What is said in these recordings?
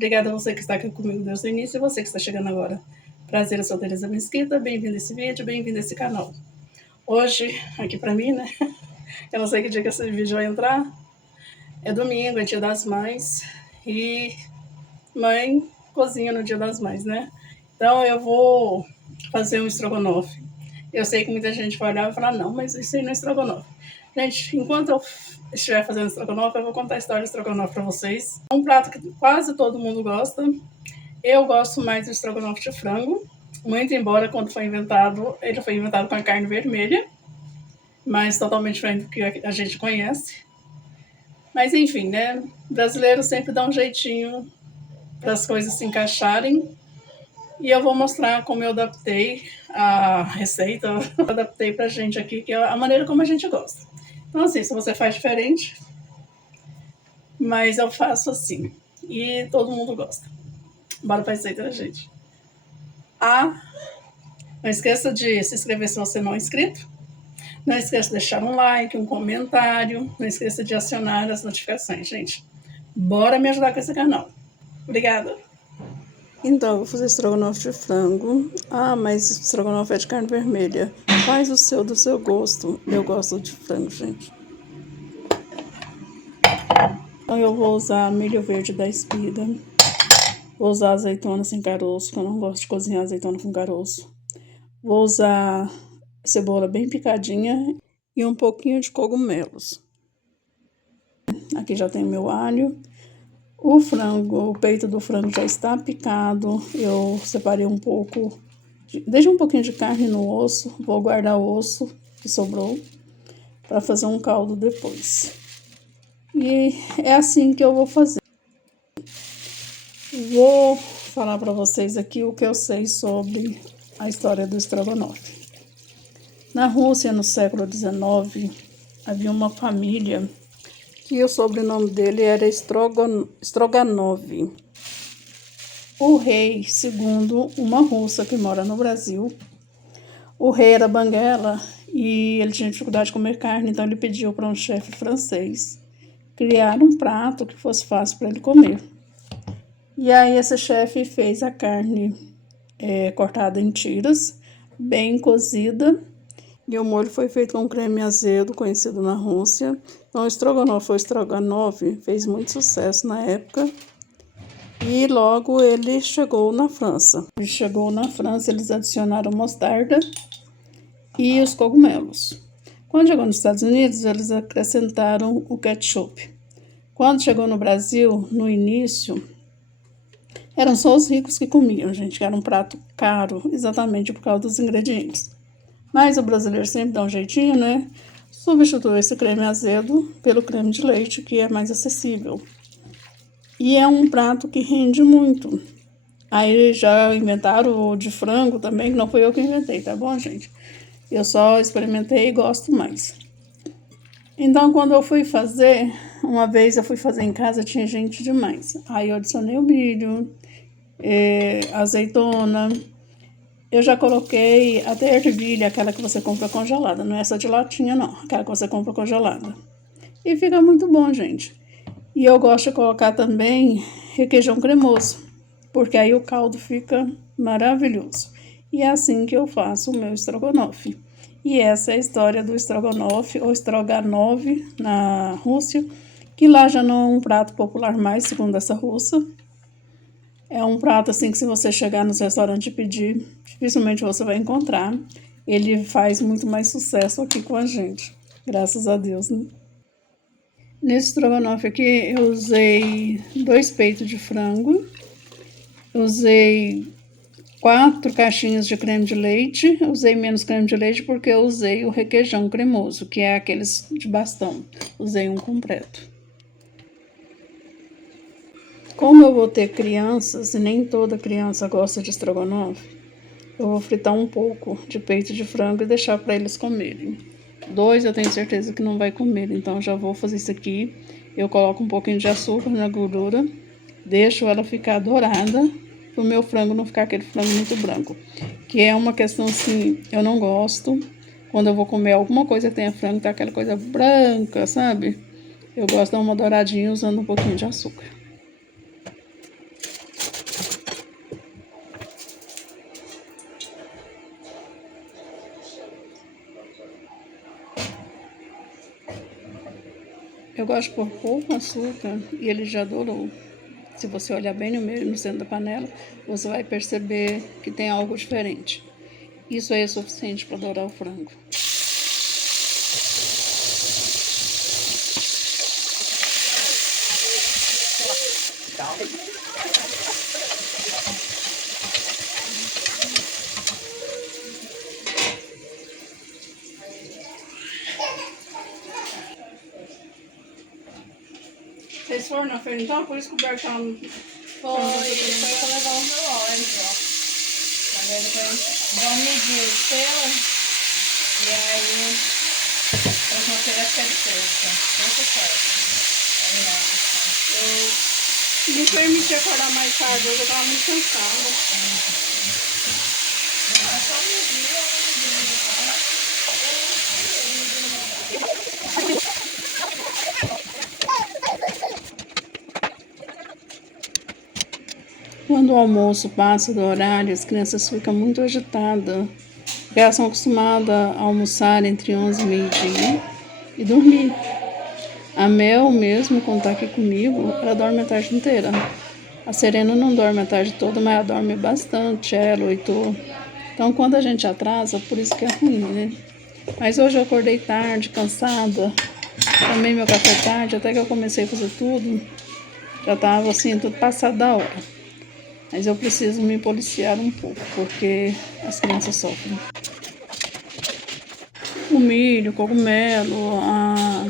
Obrigada a você que está aqui comigo desde o início e você que está chegando agora. Prazer, eu sou Tereza Mesquita, bem-vindo a esse vídeo, bem-vindo a esse canal. Hoje, aqui pra mim, né, eu não sei que dia que esse vídeo vai entrar, é domingo, é dia das mães, e mãe cozinha no dia das mães, né? Então eu vou fazer um estrogonofe. Eu sei que muita gente vai olhar e falar, não, mas isso aí não é estrogonofe. Gente, enquanto eu estiver fazendo estrogonofe, eu vou contar a história do estrogonofe pra vocês. É um prato que quase todo mundo gosta. Eu gosto mais do estrogonofe de frango, muito embora quando foi inventado, ele foi inventado com a carne vermelha, mas totalmente diferente do que a gente conhece. Mas enfim, né? Brasileiro sempre dá um jeitinho para as coisas se encaixarem. E eu vou mostrar como eu adaptei a receita, eu adaptei pra gente aqui, que é a maneira como a gente gosta. Então assim, se você faz diferente, mas eu faço assim, e todo mundo gosta. Bora pra receita da gente. Não esqueça de se inscrever se você não é inscrito. Não esqueça de deixar um like, um comentário. Não esqueça de acionar as notificações, gente. Bora me ajudar com esse canal. Obrigada. Então, eu vou fazer estrogonofe de frango. Ah, mas estrogonofe é de carne vermelha. Faz o seu do seu gosto. Eu gosto de frango, gente. Então, eu vou usar milho verde da espiga. Vou usar azeitona sem caroço, que eu não gosto de cozinhar azeitona com caroço. Vou usar cebola bem picadinha e um pouquinho de cogumelos. Aqui já tem meu alho. O frango, o peito do frango já está picado. Eu separei um pouco, deixei um pouquinho de carne no osso. Vou guardar o osso que sobrou para fazer um caldo depois. E é assim que eu vou fazer. Vou falar para vocês aqui o que eu sei sobre a história do estrogonofe. Na Rússia, no século XIX, havia uma família que o sobrenome dele era Stroganov. O rei, segundo uma russa que mora no Brasil, o rei era banguela e ele tinha dificuldade de comer carne, então ele pediu para um chefe francês criar um prato que fosse fácil para ele comer. E aí esse chefe fez a carne cortada em tiras, bem cozida, e o molho foi feito com creme azedo, conhecido na Rússia. Então, o estrogonofe ou estrogonofe fez muito sucesso na época. E logo ele chegou na França. Eles adicionaram mostarda e os cogumelos. Quando chegou nos Estados Unidos, eles acrescentaram o ketchup. Quando chegou no Brasil, no início, eram só os ricos que comiam, gente, que era um prato caro, exatamente por causa dos ingredientes. Mas o brasileiro sempre dá um jeitinho, né? Substituiu esse creme azedo pelo creme de leite, que é mais acessível. E é um prato que rende muito. Aí já inventaram o de frango também, que não foi eu que inventei, tá bom, gente? Eu só experimentei e gosto mais. Então, quando eu fui fazer, uma vez eu fui fazer em casa, tinha gente demais. Aí eu adicionei o milho, azeitona. Eu já coloquei até ervilha, aquela que você compra congelada. Não é essa de latinha, não. Aquela que você compra congelada. E fica muito bom, gente. E eu gosto de colocar também requeijão cremoso, porque aí o caldo fica maravilhoso. E é assim que eu faço o meu estrogonofe. E essa é a história do estrogonofe, ou stroganov na Rússia, que lá já não é um prato popular mais, segundo essa russa. É um prato assim que se você chegar nos restaurantes e pedir, dificilmente você vai encontrar. Ele faz muito mais sucesso aqui com a gente, graças a Deus, né? Nesse estrogonofe aqui eu usei 2 peitos de frango, usei 4 caixinhas de creme de leite, usei menos creme de leite porque eu usei o requeijão cremoso, que é aqueles de bastão, usei um completo. Como eu vou ter crianças e nem toda criança gosta de estrogonofe, eu vou fritar um pouco de peito de frango e deixar para eles comerem. 2 eu tenho certeza que não vai comer, então eu já vou fazer isso aqui. Eu coloco um pouquinho de açúcar na gordura, deixo ela ficar dourada, para o meu frango não ficar aquele frango muito branco. Que é uma questão assim, eu não gosto, quando eu vou comer alguma coisa que tenha frango, tá aquela coisa branca, sabe? Eu gosto de dar uma douradinha usando um pouquinho de açúcar. Eu gosto de pôr pouco açúcar e ele já dourou. Se você olhar bem no meio, no centro da panela, você vai perceber que tem algo diferente. Isso aí é suficiente para dourar o frango. Vocês foram na feira então? Por isso que o Bertão... Foi pra levar o relógio, ó. Agora vamos medir o seu. E aí, próxima feira acho que é de terça. Terça e quarta. Eu me permiti acordar mais tarde, hoje eu tava muito cansada. É só medir, Quando o almoço passa do horário, as crianças ficam muito agitadas, porque elas são acostumadas a almoçar entre 11 e meio-dia e dormir. A Mel mesmo, quando tá aqui comigo, ela dorme a tarde inteira. A Serena não dorme a tarde toda, mas ela dorme bastante, ela, o Heitor. Então, quando a gente atrasa, por isso que é ruim, né? Mas hoje eu acordei tarde, cansada, tomei meu café tarde, até que eu comecei a fazer tudo, já tava assim, tudo passado da hora. Mas eu preciso me policiar um pouco, porque as crianças sofrem. O milho, o cogumelo, a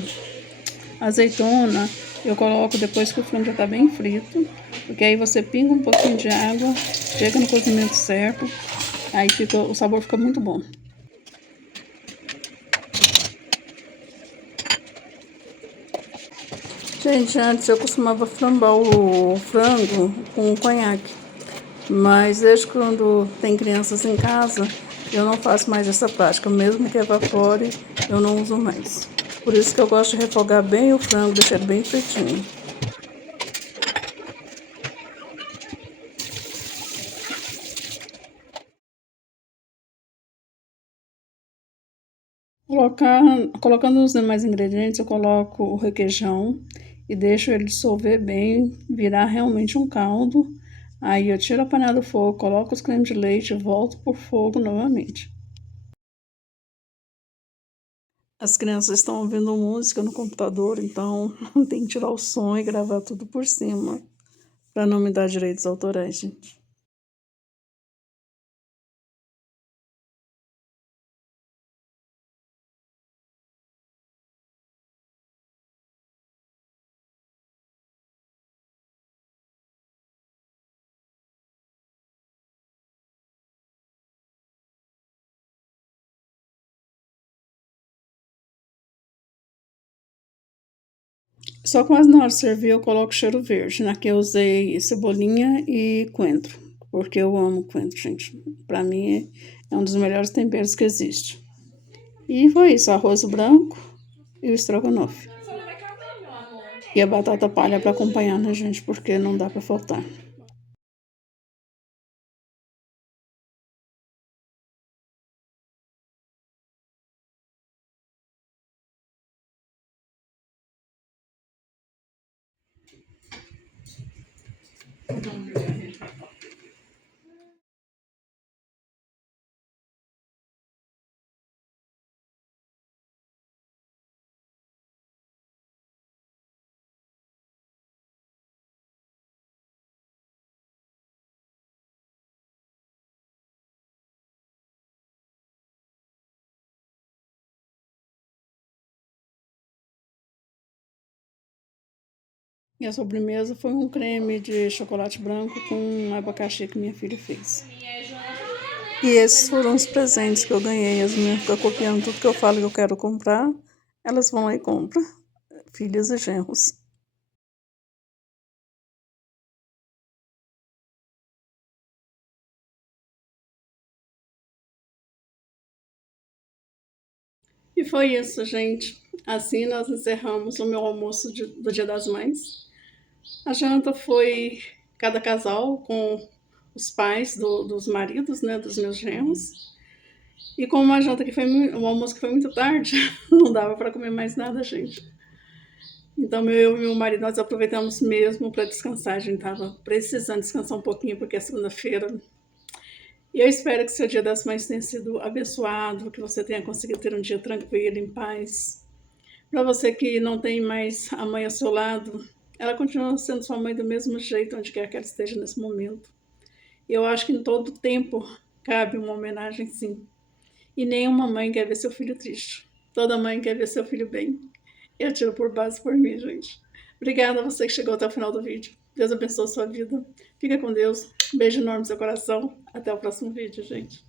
azeitona, eu coloco depois que o frango já está bem frito, porque aí você pinga um pouquinho de água, chega no cozimento certo, aí o sabor fica muito bom. Gente, antes eu costumava flambar o frango com conhaque, mas desde quando tem crianças em casa, eu não faço mais essa prática, mesmo que evapore, eu não uso mais. Por isso que eu gosto de refogar bem o frango, deixar ele bem fritinho. Colocando os demais ingredientes, eu coloco o requeijão e deixo ele dissolver bem, virar realmente um caldo. Aí eu tiro a panela do fogo, coloco os cremes de leite e volto por fogo novamente. As crianças estão ouvindo música no computador, então tem que tirar o som e gravar tudo por cima, para não me dar direitos autorais, gente. Só quase na hora de servir eu coloco cheiro verde. Na que eu usei cebolinha e coentro, porque eu amo coentro, gente. Pra mim é um dos melhores temperos que existe. E foi isso, arroz branco e o estrogonofe. E a batata palha para acompanhar, né, gente? Porque não dá para faltar. E a sobremesa foi um creme de chocolate branco com abacaxi que minha filha fez. E esses foram os presentes que eu ganhei. As meninas ficam copiando tudo que eu falo que eu quero comprar. Elas vão lá e compram. Filhas e genros. E foi isso, gente. Assim nós encerramos o meu almoço do Dia das Mães. A janta foi cada casal com os pais dos maridos, né, dos meus genros. E como a janta que foi o almoço que foi muito tarde, não dava para comer mais nada, gente. Então, eu e meu marido, nós aproveitamos mesmo para descansar. A gente estava precisando descansar um pouquinho, porque é segunda-feira. E eu espero que seu Dia das Mães tenha sido abençoado, que você tenha conseguido ter um dia tranquilo, em paz. Para você que não tem mais a mãe ao seu lado, ela continua sendo sua mãe do mesmo jeito, onde quer que ela esteja nesse momento. Eu acho que em todo tempo cabe uma homenagem, sim. E nenhuma mãe quer ver seu filho triste. Toda mãe quer ver seu filho bem. Eu tiro por base por mim, gente. Obrigada a você que chegou até o final do vídeo. Deus abençoe a sua vida. Fica com Deus. Beijo enorme no seu coração. Até o próximo vídeo, gente.